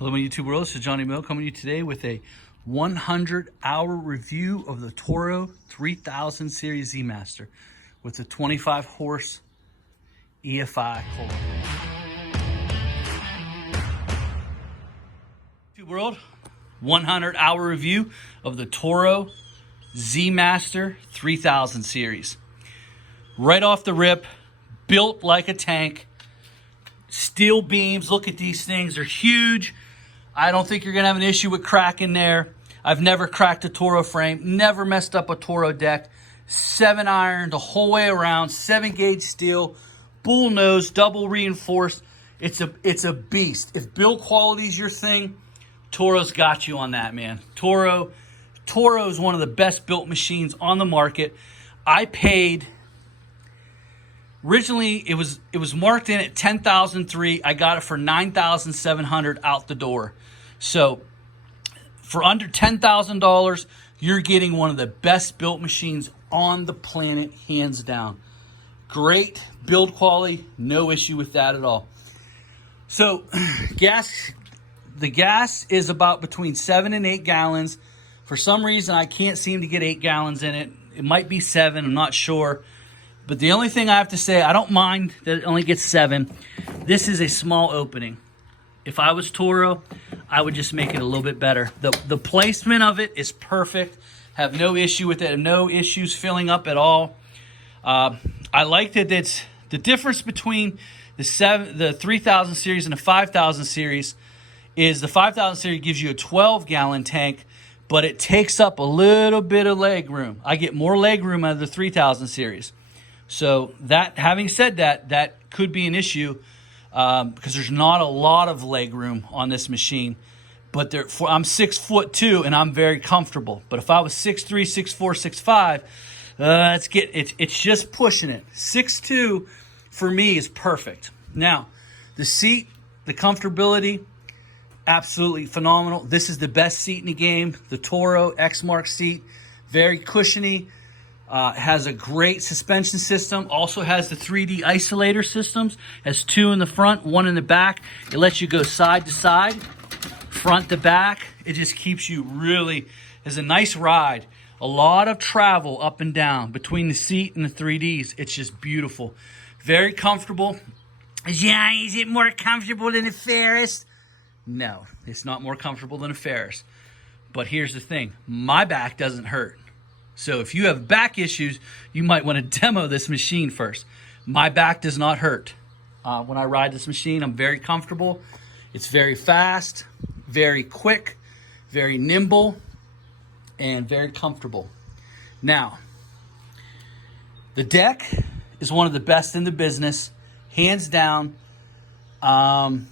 Hello, my YouTube world. This is Johnny Mill coming to you today with a 100-hour review of the Toro 3000 Series Z Master with a 25 horse EFI coil. YouTube world, 100-hour review of the Toro Z Master 3000 Series. Right off the rip, built like a tank. Steel beams, look at these things, they're huge. I don't think you're gonna have an issue with cracking there. I've never cracked a Toro frame, never messed up a Toro deck. 7-iron the whole way around, 7-gauge steel, bull nose, double reinforced. It's a beast. If build quality is your thing, Toro's got you on that, man. Toro is one of the best built machines on the market. I paid, originally it was marked in at $10,003. I got it for $9,700 out the door. So for under $10,000, you're getting one of the best built machines on the planet, hands down. Great build quality, no issue with that at all. So the gas is about between 7 and 8 gallons. For some reason, I can't seem to get 8 gallons in it. It might be 7, I'm not sure. But the only thing I have to say, I don't mind that it only gets 7. This is a small opening. If I was Toro, I would just make it a little bit better. The placement of it is perfect. Have no issue with it. No issues filling up at all. I like that it's the difference between the 3000 series and the 5000 series is the 5000 series gives you a 12-gallon tank, but it takes up a little bit of leg room. I get more leg room out of the 3000 series. So that, having said that, that could be an issue because there's not a lot of leg room on this machine. But I'm 6'2" and I'm very comfortable. But if I was 6'3", 6'4", 6'5", it's just pushing it. 6'2" for me is perfect. Now, the seat, the comfortability, absolutely phenomenal. This is the best seat in the game. The Toro X-Mark seat, very cushiony. Has a great suspension system. Also has the 3D isolator systems. Has 2 in the front, 1 in the back. It lets you go side to side, front to back. It just keeps you really, is a nice ride. A lot of travel up and down between the seat and the 3Ds. It's just beautiful. Very comfortable. Yeah, is it more comfortable than a Ferris? No, it's not more comfortable than a Ferris. But here's the thing, my back doesn't hurt. So if you have back issues, you might want to demo this machine first. My back does not hurt. When I ride this machine, I'm very comfortable. It's very fast, very quick, very nimble, and very comfortable. Now, the deck is one of the best in the business, hands down. I've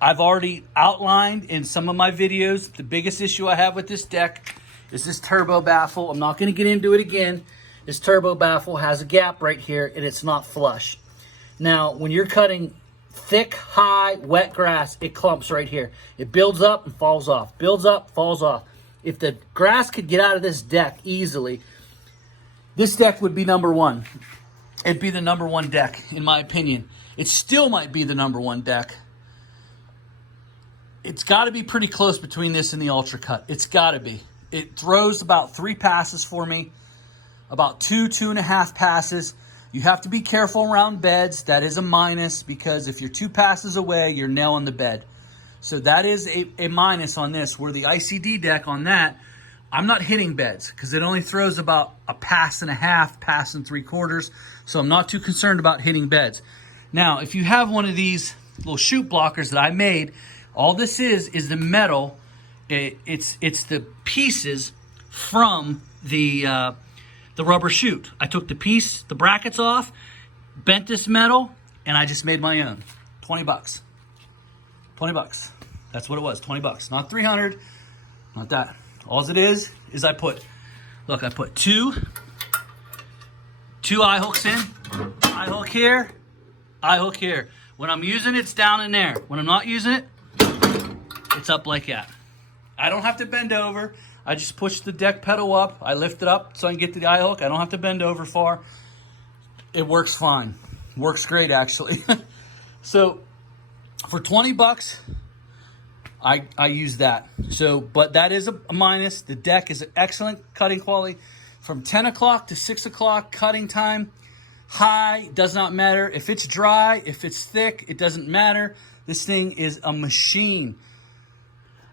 already outlined in some of my videos the biggest issue I have with this deck is this turbo baffle. I'm not going to get into it again. This turbo baffle has a gap right here and it's not flush. Now, when you're cutting thick, high, wet grass, it clumps right here. It builds up and falls off. Builds up, falls off. If the grass could get out of this deck easily, this deck would be number one. It'd be the number one deck, in my opinion. It still might be the number one deck. It's got to be pretty close between this and the Ultra Cut. It's got to be. It throws about 3 passes for me, about 2.5 passes. You have to be careful around beds. That is a minus because if you're 2 passes away, you're nailing the bed. So that is a minus on this. Where the ICD deck on that, I'm not hitting beds because it only throws about a pass and a half, pass and 3/4. So I'm not too concerned about hitting beds. Now, if you have one of these little chute blockers that I made, all this is the metal. It's the pieces from the rubber chute. I took the brackets off, bent this metal, and I just made my own. 20 bucks. 20 bucks. That's what it was, 20 bucks. Not 300, not that. All it is I put two eye hooks in. Eye hook here, eye hook here. When I'm using it, it's down in there. When I'm not using it, it's up like that. I don't have to bend over. I just push the deck pedal up. I lift it up so I can get to the eye hook. I don't have to bend over far. It works fine. Works great, actually. So for 20 bucks, I use that. So, but that is a minus. The deck is an excellent cutting quality. From 10 o'clock to 6 o'clock, cutting time. High, does not matter. If it's dry, if it's thick, it doesn't matter. This thing is a machine.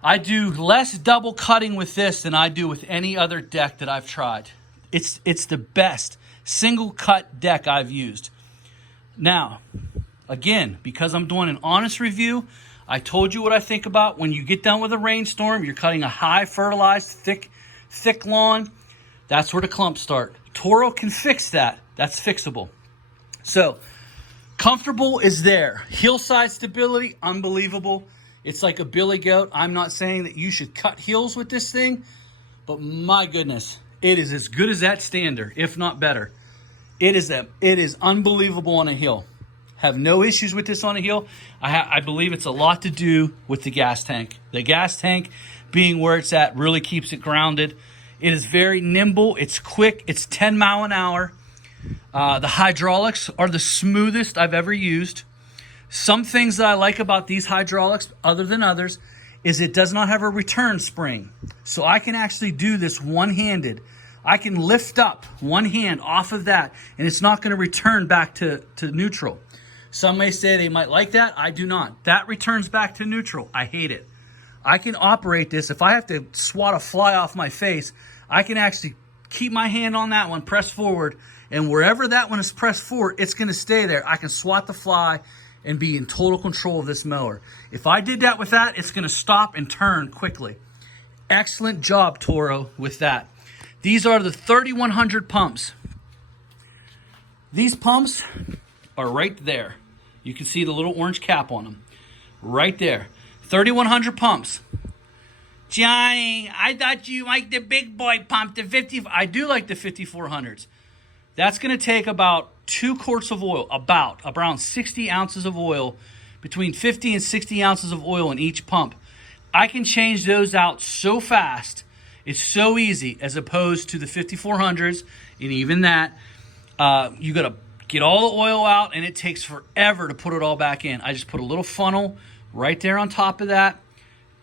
I do less double cutting with this than I do with any other deck that I've tried. It's the best single cut deck I've used. Now, again, because I'm doing an honest review, I told you what I think about when you get done with a rainstorm, you're cutting a high fertilized, thick lawn. That's where the clumps start. Toro can fix that. That's fixable. So, comfortable is there. Hillside stability, unbelievable. It's like a billy goat. I'm not saying that you should cut heels with this thing, but my goodness, it is as good as that standard, if not better. It is unbelievable on a hill. Have no issues with this on a hill. I believe it's a lot to do with the gas tank. The gas tank being where it's at really keeps it grounded. It is very nimble. It's quick. It's 10 mile an hour. The hydraulics are the smoothest I've ever used. Some things that I like about these hydraulics, other than others, is it does not have a return spring. So I can actually do this one-handed. I can lift up one hand off of that, and it's not going to return back to neutral. Some may say they might like that. I do not. That returns back to neutral. I hate it. I can operate this. If I have to swat a fly off my face, I can actually keep my hand on that one, press forward, and wherever that one is pressed forward, it's going to stay there. I can swat the fly and be in total control of this mower. If I did that with that, it's going to stop and turn quickly. Excellent job, Toro, with that. These are the 3100 pumps. These pumps are right there. You can see the little orange cap on them. Right there. 3100 pumps. Johnny, I thought you liked the big boy pump, the 50. I do like the 5400s. That's going to take about 2 quarts of oil, around 60 ounces of oil, between 50 and 60 ounces of oil in each pump. I can change those out so fast. It's so easy, as opposed to the 5400s, and even that, you got to get all the oil out, and it takes forever to put it all back in. I just put a little funnel right there on top of that,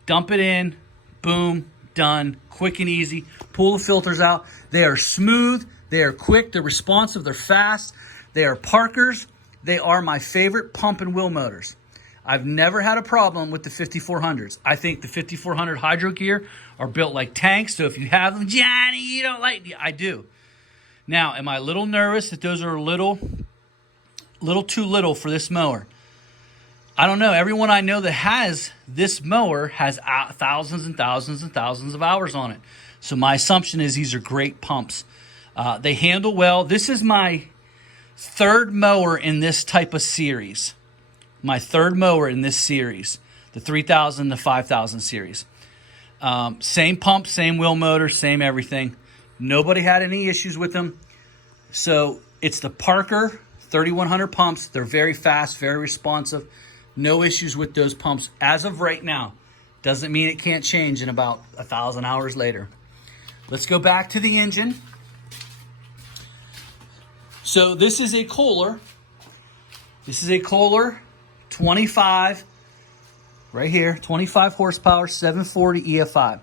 dump it in, boom, done, quick and easy. Pull the filters out. They are smooth. They are quick. They're responsive. They're fast. They are Parkers. They are my favorite pump and wheel motors. I've never had a problem with the 5400s. I think the 5400 hydro gear are built like tanks. So if you have them, Johnny, you don't like them. I do. Now, am I a little nervous that those are a little too little for this mower? I don't know. Everyone I know that has this mower has thousands and thousands and thousands of hours on it. So my assumption is these are great pumps. They handle well. This is my third mower in this type of series. My third mower in this series. The 3000, the 5000 series. Same pump, same wheel motor, same everything. Nobody had any issues with them. So it's the Parker 3100 pumps. They're very fast, very responsive. No issues with those pumps as of right now. Doesn't mean it can't change in about 1,000 hours later. Let's go back to the engine. So this is a Kohler. This is a Kohler 25, right here, 25 horsepower, 740 EFI.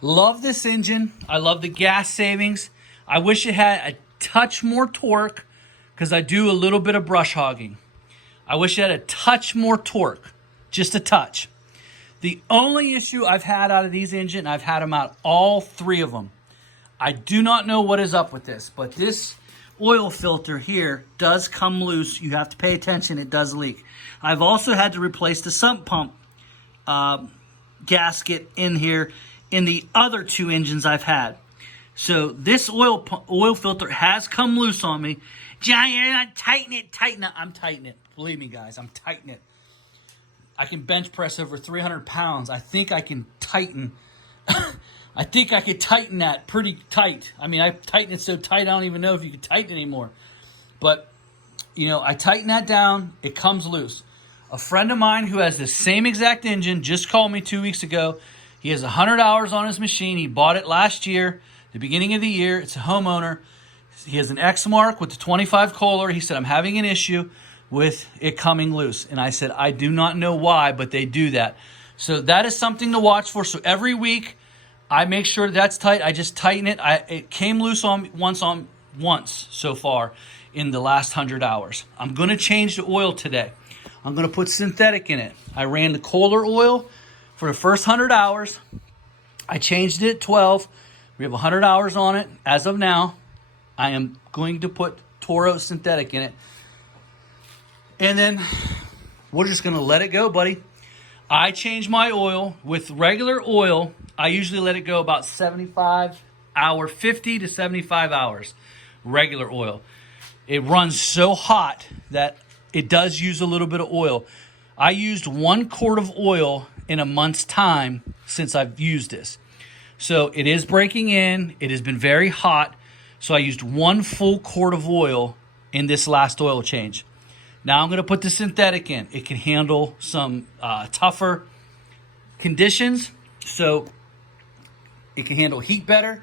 Love this engine. I love the gas savings. I wish it had a touch more torque because I do a little bit of brush hogging. I wish it had a touch more torque, just a touch. The only issue I've had out of these engines, I've had them out, all 3 of them. I do not know what is up with this, but this oil filter here does come loose. You have to pay attention. It does leak. I've also had to replace the sump pump gasket in here in the other 2 engines I've had. So this oil filter has come loose on me. John, you're not tighten it. I'm tightening it. Believe me, guys, I'm tightening it. I can bench press over 300 pounds. I think I can tighten. I think I could tighten that pretty tight. I mean, I tighten it so tight, I don't even know if you could tighten it anymore. But, you know, I tighten that down. It comes loose. A friend of mine who has the same exact engine just called me 2 weeks ago. He has 100 hours on his machine. He bought it last year, the beginning of the year. It's a homeowner. He has an X mark with the 25 Kohler. He said, I'm having an issue with it coming loose. And I said, I do not know why, but they do that. So that is something to watch for. So every week I make sure that's tight. I just tighten it. It came loose once so far in the last 100 hours. I'm going to change the oil today. I'm going to put synthetic in it. I ran the Kohler oil for the first 100 hours. I changed it at 12. We have 100 hours on it. As of now, I am going to put Toro synthetic in it. And then we're just going to let it go, buddy. I change my oil. With regular oil, I usually let it go about 50 to 75 hours. Regular oil. It runs so hot that it does use a little bit of oil. I used 1 quart of oil in a month's time since I've used this. So it is breaking in. It has been very hot. So I used 1 full quart of oil in this last oil change. Now I'm going to put the synthetic in. It can handle some tougher conditions. So it can handle heat better.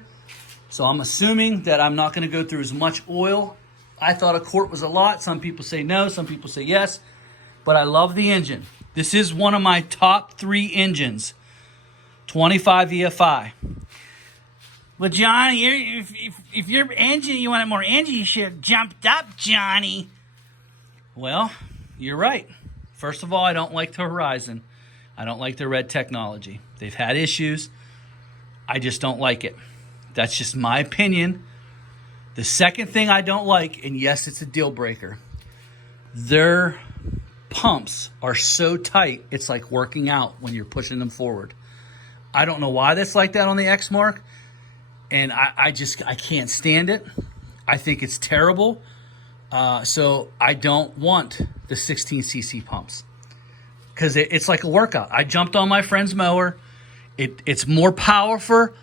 So I'm assuming that I'm not going to go through as much oil. I thought a quart was a lot. Some people say no. Some people say yes. But I love the engine. This is one of my top 3 engines. 25 EFI. Well, Johnny, if your engine, you wanted more engine, you should have jumped up, Johnny. Well, you're right. First of all, I don't like the Horizon. I don't like the red technology. They've had issues. I just don't like it. That's just my opinion. The second thing I don't like, and yes, it's a deal breaker, their pumps are so tight, it's like working out when you're pushing them forward. I don't know why that's like that on the X-Mark, and I can't stand it. I think it's terrible. So I don't want the 16cc pumps because it's like a workout. I jumped on my friend's mower. It's more powerful.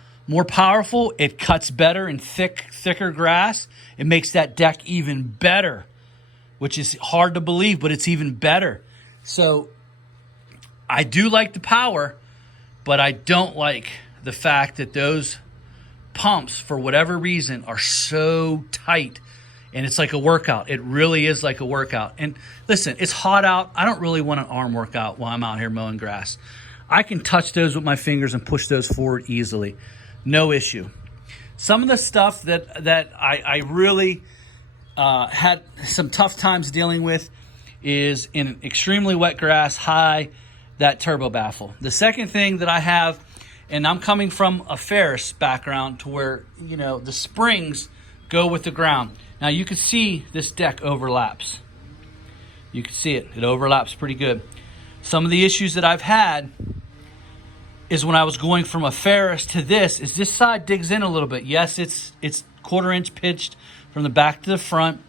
It cuts better in thicker grass. It makes that deck even better, which is hard to believe, but it's even better. So I do like the power, but I don't like the fact that those pumps, for whatever reason, are so tight. And it's like a workout. It really is like a workout. And listen, it's hot out. I don't really want an arm workout while I'm out here mowing grass. I can touch those with my fingers and push those forward easily. No issue. Some of the stuff that I really had some tough times dealing with is in extremely wet grass, that turbo baffle. The second thing that I have, and I'm coming from a Ferris background to where, the springs go with the ground. Now you can see this deck overlaps. You can see it. It overlaps pretty good. Some of the issues that I've had is when I was going from a Ferris to this side digs in a little bit. Yes, it's 1/4 inch pitched from the back to the front.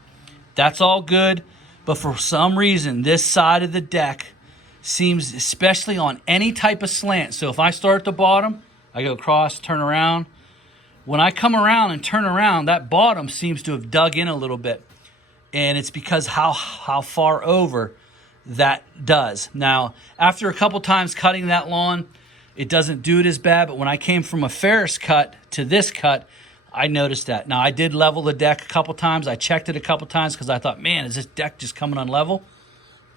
That's all good. But for some reason, this side of the deck seems, especially on any type of slant. So if I start at the bottom, I go across, turn around. When I come around and turn around, that bottom seems to have dug in a little bit. And it's because how far over that does. Now, after a couple times cutting that lawn, it doesn't do it as bad. But when I came from a Ferris cut to this cut, I noticed that. Now, I did level the deck a couple times. I checked it a couple times because I thought, man, is this deck just coming on level?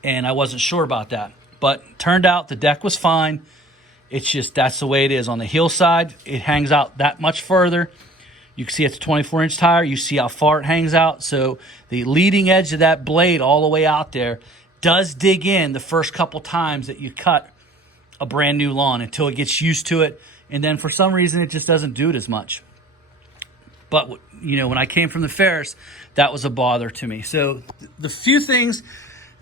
And I wasn't sure about that. But turned out the deck was fine. It's just that's the way it is. On the hillside, it hangs out that much further. You can see it's a 24-inch tire. You see how far it hangs out. So the leading edge of that blade all the way out there does dig in the first couple times that you cut a brand new lawn until it gets used to it. And then for some reason, it just doesn't do it as much. But, when I came from the Ferris, that was a bother to me. So the few things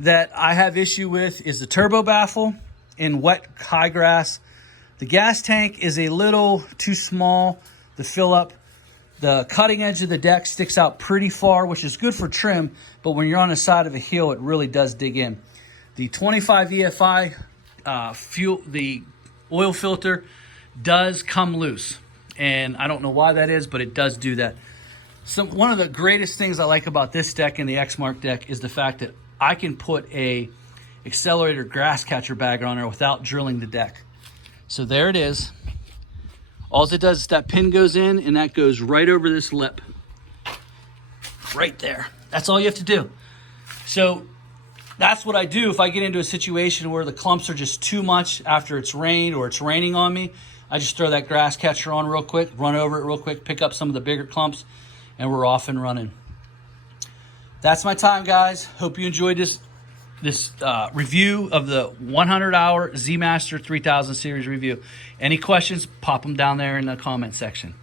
that I have issue with is the turbo baffle in wet high grass. The gas tank is a little too small to fill up. The cutting edge of the deck sticks out pretty far, which is good for trim, but when you're on the side of a hill, it really does dig in. The 25 EFI the oil filter does come loose, and I don't know why that is, but it does do that. One of the greatest things I like about this deck and the X-Mark deck is the fact that I can put a accelerator grass catcher bag on there without drilling the deck. So there it is. All it does is that pin goes in, and that goes right over this lip. Right there. That's all you have to do. So that's what I do if I get into a situation where the clumps are just too much after it's rained or it's raining on me. I just throw that grass catcher on real quick, run over it real quick, pick up some of the bigger clumps, and we're off and running. That's my time, guys. Hope you enjoyed this review of the 100-hour Z Master 3000 series review. Any questions, pop them down there in the comment section.